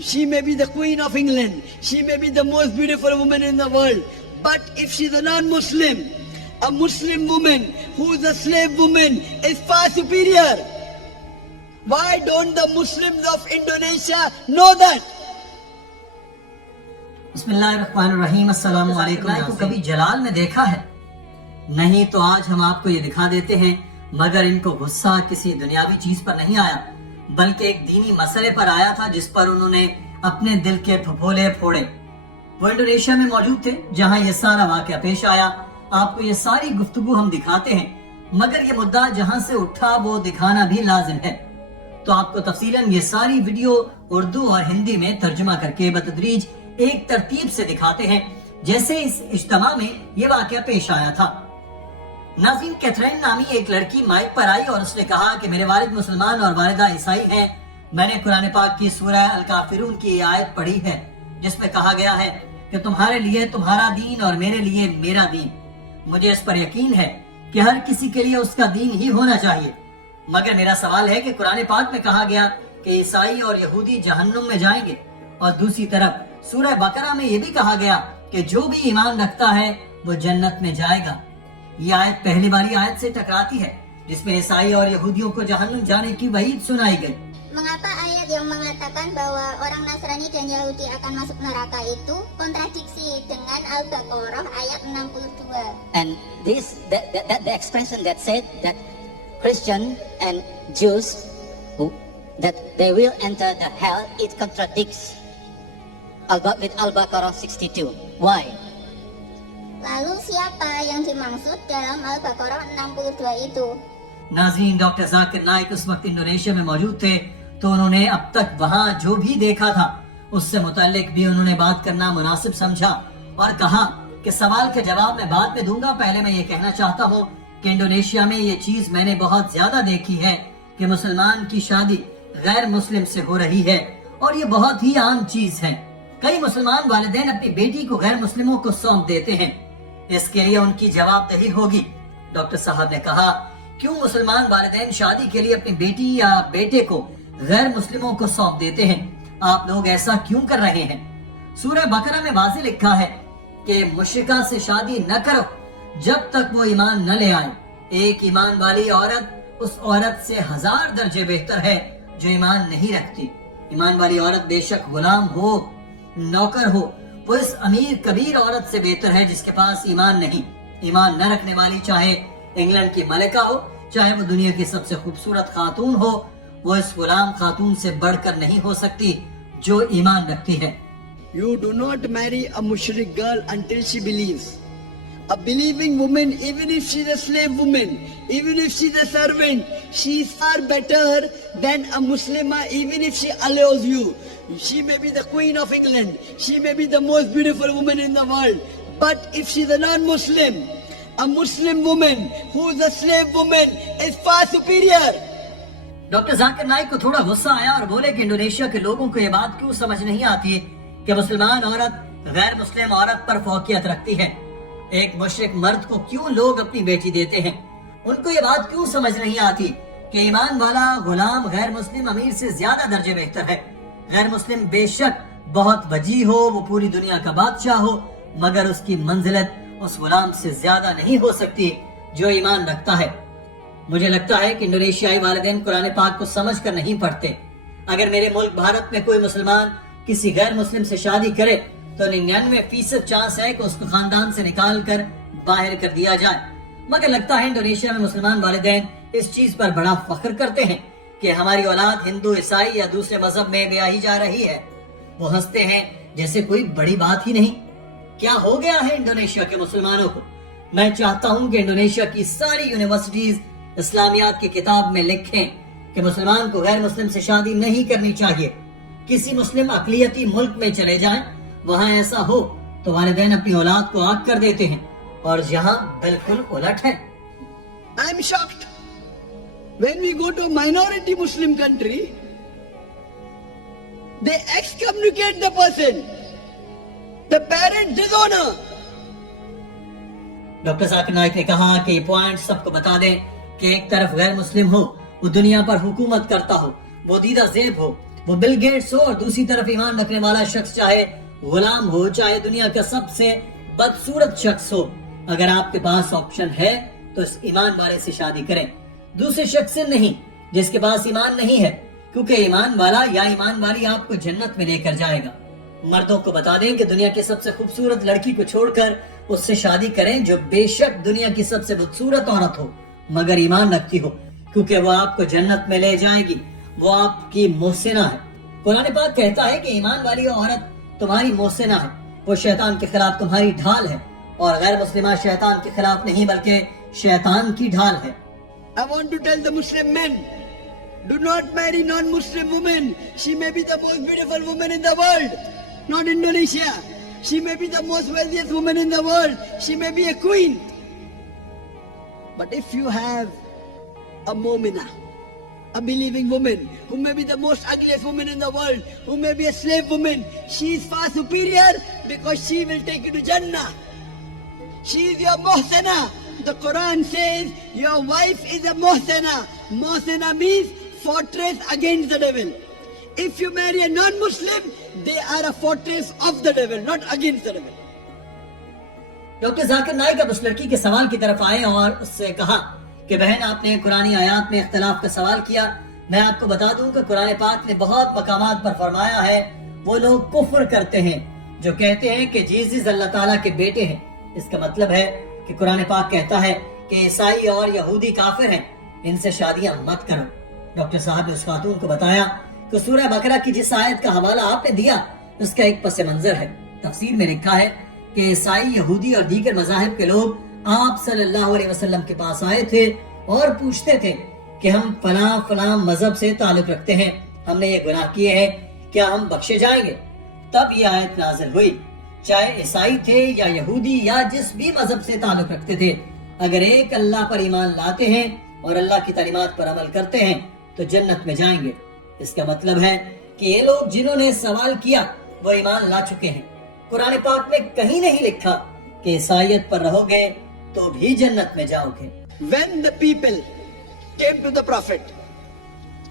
She may be the Queen of England. She may be the most beautiful woman in the world. But if she's a non-Muslim, a Muslim woman who is a slave woman is far superior. Why don't the Muslims of Indonesia know that? बिस्मिल्लाहिर्रहमानिर्रहीम अस्सलाम वालेकुम। को कभी जलाल में देखा है? नहीं तो आज हम आपको ये दिखा देते हैं। मगर इनको गुस्सा किसी दुनियावी चीज पर नहीं आया, बल्कि एक दीनी मसले पर आया था जिस पर उन्होंने अपने दिल के फफोले फोड़े। वो इंडोनेशिया में मौजूद थे जहां ये सारा वाकया पेश आया। आपको ये सारी गुफ्तगू हम दिखाते हैं, मगर ये मुद्दा जहां से उठा वो दिखाना भी लाजिम है। तो आपको तफसीलन ये सारी वीडियो उर्दू और हिंदी में तर्जुमा करके बतदरीज एक तरतीब से दिखाते हैं, जैसे इस इज्तिमा में ये वाकया पेश आया था। नाज़रीन, कैथरीन नामी एक लड़की माइक पर आई और उसने कहा कि मेरे वालिद मुसलमान और वालिदा ईसाई हैं। मैंने कुरान पाक की सूरह अल काफिरून की आयत पढ़ी है जिसमें कहा गया है कि तुम्हारे लिए तुम्हारा दीन और मेरे लिए मेरा दीन। मुझे इस पर यकीन है कि हर किसी के लिए उसका दीन ही होना चाहिए, मगर मेरा सवाल है कि कुरान पाक में कहा गया कि ईसाई और यहूदी जहन्नुम में जाएंगे, और दूसरी तरफ सूरह बकरा में ये भी कहा गया कि जो भी ईमान रखता है वो जन्नत में जाएगा। ये आयत पहली वाली आयत से टकराती है जिसमें ईसाई और यहूदियों को जहन्नुम जाने की वहीद सुनाई गई। Mengapa ayat yang mengatakan bahwa orang Nasrani dan Yahudi akan masuk neraka itu kontradiksi dengan Al-Baqarah ayat 62? And the expression that said that Christian and Jews that they will enter the hell, it contradicts with Al-Baqarah 62. Why? Lalu siapa yang dimaksud dalam Al-Baqarah 62 itu? नाज़रीन, doctor Zakir Naik उस वक्त Indonesia में मौजूद थे, तो उन्होंने अब तक वहाँ जो भी देखा था उससे मुताल्लिक भी उन्होंने बात करना मुनासिब समझा और कहा कि सवाल के जवाब मैं बाद में दूंगा। पहले मैं ये कहना चाहता हूँ कि इंडोनेशिया में ये चीज मैंने बहुत ज्यादा देखी है कि मुसलमान की शादी गैर मुस्लिम से हो रही है, और ये बहुत ही आम चीज है। कई मुसलमान वालिदैन अपनी बेटी को गैर मुस्लिमों को सौंप देते हैं, इसके लिए उनकी जवाबदेही होगी। डॉक्टर साहब ने कहा, क्यों मुसलमान वालिदैन शादी के लिए अपनी बेटी या बेटे को गैर मुस्लिमों को सौंप देते हैं? आप लोग ऐसा क्यों कर रहे हैं? सूरह बकरा में वाज़ेह लिखा है कि मुशरिका से शादी न करो जब तक वो ईमान न ले आए। एक ईमान वाली औरत उस औरत से 1000 दर्जे बेहतर है जो ईमान नहीं रखती। ईमान वाली औरत बेशक गुलाम हो, नौकर हो, वो इस अमीर कबीर औरत से बेहतर है जिसके पास ईमान नहीं। ईमान न रखने वाली चाहे इंग्लैंड की मलिका हो, चाहे वो दुनिया की सबसे खूबसूरत खातून हो, वो इस गुलाम खातून से बढ़कर नहीं हो सकती जो ईमान रखती है। You do not marry a mushrik girl until she believes. A believing woman, even if she's a slave woman, even if she's a servant, she is far better than a Muslimah, even if she allows you. She may be the Queen of England. She may be the most beautiful woman in the world. But if she's a non-Muslim, a Muslim woman who is a slave woman is far superior. Doctor Zakir Naik को थोड़ा गुस्सा आया और बोले कि Indonesia के लोगों को ये बात क्यों समझ नहीं आती कि मुसलमान औरत गैर मुस्लिम औरत पर फौकियत रखती है। एक मुशरिक मर्द को क्यों लोग अपनी बेटी देते हैं? उनको ये बात क्यों समझ नहीं आती कि ईमान वाला गुलाम गैर मुस्लिम अमीर से ज्यादा दर्जे बेहतर है। गैर मुस्लिम बेशक बहुत वजी हो, वो पूरी दुनिया का बादशाह हो, मगर उसकी मंजिलत उस गुलाम से ज्यादा नहीं हो सकती जो ईमान रखता है। मुझे लगता है कि इंडोनेशियाई वालिदैन कुरान पाक को समझ कर नहीं पढ़ते। अगर मेरे मुल्क भारत में कोई मुसलमान किसी गैर मुस्लिम से शादी करे तो 99% चांस है कि उसको खानदान से निकाल कर बाहर कर दिया जाए। मगर लगता है इंडोनेशिया में मुसलमान वालिदैन इस चीज पर बड़ा फख्र करते हैं कि हमारी औलाद हिंदू, ईसाई या दूसरे मजहब में ब्याही जा रही है। वो हंसते हैं जैसे कोई बड़ी बात ही नहीं। क्या हो गया है इंडोनेशिया के मुसलमानों को? मैं चाहता हूँ कि इंडोनेशिया की सारी यूनिवर्सिटीज इस्लामियात की किताब में लिखें कि मुसलमान को गैर मुस्लिम से शादी नहीं करनी चाहिए। किसी मुस्लिम अकलियती मुल्क में चले जाएं, वहाँ ऐसा हो तो वालिदैन अपनी औलाद को आग कर देते हैं, और यहाँ बिल्कुल उलट है। I am shocked. When we go to a minority Muslim country, they excommunicate the person. The parents dishonor. Doctor Zakir Naik ने कहा कि ये पॉइंट सबको बता दें कि एक तरफ गैर मुस्लिम हो, वो दुनिया पर हुकूमत करता हो, वो दीदा ज़ेब हो, वो बिल गेट्स हो और दूसरी तरफ ईमान रखने वाला शख्स चाहे गुलाम हो, चाहे दुनिया का सबसे बदसूरत शख्स हो, अगर आपके पास ऑप्शन है तो इस ईमान वाले से शादी करें, दूसरे शख्स से नहीं जिसके पास ईमान नहीं है, क्योंकि ईमान वाला या ईमान वाली आपको जन्नत में लेकर जाएगा। मर्दों को बता दें कि दुनिया की सबसे खूबसूरत लड़की को छोड़कर उससे शादी करें जो बेशक दुनिया की सबसे खूबसूरत औरत हो मगर ईमान रखती हो, क्योंकि वो आपको जन्नत में ले जाएगी, वो आपकी मोहसिना है। कुरान पाक कहता है कि ईमान वाली औरत तुम्हारी मोहसिना है, वो शैतान के खिलाफ तुम्हारी ढाल है, और गैर मुस्लिमा शैतान के खिलाफ नहीं बल्कि शैतान की ढाल है। I want to tell the Muslim men, do not marry non-Muslim women. She may be the most beautiful woman in the world, not Indonesia. She may be the most wealthiest woman in the world. She may be a queen. But if you have a mu'mina, a believing woman, who may be the most ugliest woman in the world, who may be a slave woman, she is far superior because she will take you to Jannah. She is your muhsana. The Quran says your wife is a muhsana. Muhsana means fortress against the devil. If you marry a non-Muslim, they are a fortress of the devil, not against the devil. Doctor Zakir Naik अब उस लड़की के सवाल की तरफ आए और उससे कहा कि बहन, आपने कुरानी आयात में इख्तिलाफ का सवाल किया। मैं आपको बता दूं कि कुरान पाक ने बहुत मकामात पर फरमाया है वो लोग कुफ्र करते हैं जो कहते हैं कि जीसस अल्लाह ताला के बेटे हैं। इसका मतलब है कि कुरान पाक कहता है कि ईसाई और यहूदी काफिर हैं, इनसे शादियां मत करो। डॉक्टर साहब ने उस खातून को बताया कि सूरह बकरा की जिस आयत का हवाला आपने दिया उसका एक पस मंजर है। तफसीर में लिखा है कि ईसाई, यहूदी और दीगर मज़ाहिब के लोग आप सल्लल्लाहु अलैहि वसल्लम के पास आए थे और पूछते थे कि हम फलां फलां मजहब से ताल्लुक रखते हैं, हमने ये गुनाह किए हैं, क्या हम बख्शे जाएंगे? तब ये आयत नाज़िल हुई, चाहे ईसाई थे या यहूदी या जिस भी मजहब से ताल्लुक रखते थे, अगर एक अल्लाह पर ईमान लाते हैं और अल्लाह की तालीमात पर अमल करते हैं तो जन्नत में जाएंगे। इसका मतलब है कि ये लोग जिन्होंने सवाल किया वो ईमान ला चुके हैं। कुरान पाक में कहीं नहीं लिखा कि ईसाईयत पर रहोगे तो भी जन्नत में जाओगे। When the people came to the Prophet,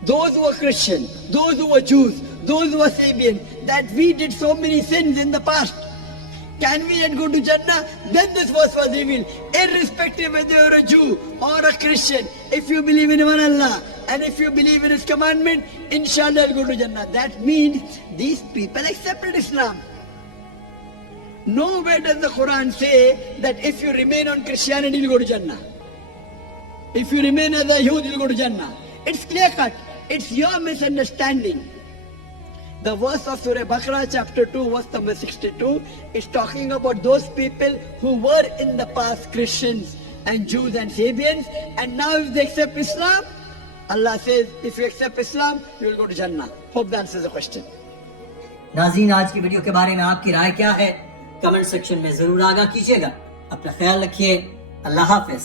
those who were Christian, those who were Jews, those who were Sabian, that we did so many sins in the past, can we yet go to Jannah? Then this verse was revealed. Irrespective whether you're a Jew or a Christian, if you believe in one Allah and if you believe in His commandment, inshallah you'll go to Jannah. That means these people accepted Islam. Nowhere does the Quran say that if you remain on Christianity, you'll go to Jannah. If you remain as a Yahud, you'll go to Jannah. It's clear cut. It's your misunderstanding. The verse of Surah Baqarah chapter 2 verse number 62 is talking about those people who were in the past Christians and Jews and Sabians, and now if they accept Islam, Allah says if you accept Islam, you will go to Jannah. Hope that answers the question. नाज़रीन, आज की video के बारे में आपकी राय क्या है? Comment section में जरूर आगाह कीजिएगा। अपना ख्याल रखिए। अल्लाह हाफिज।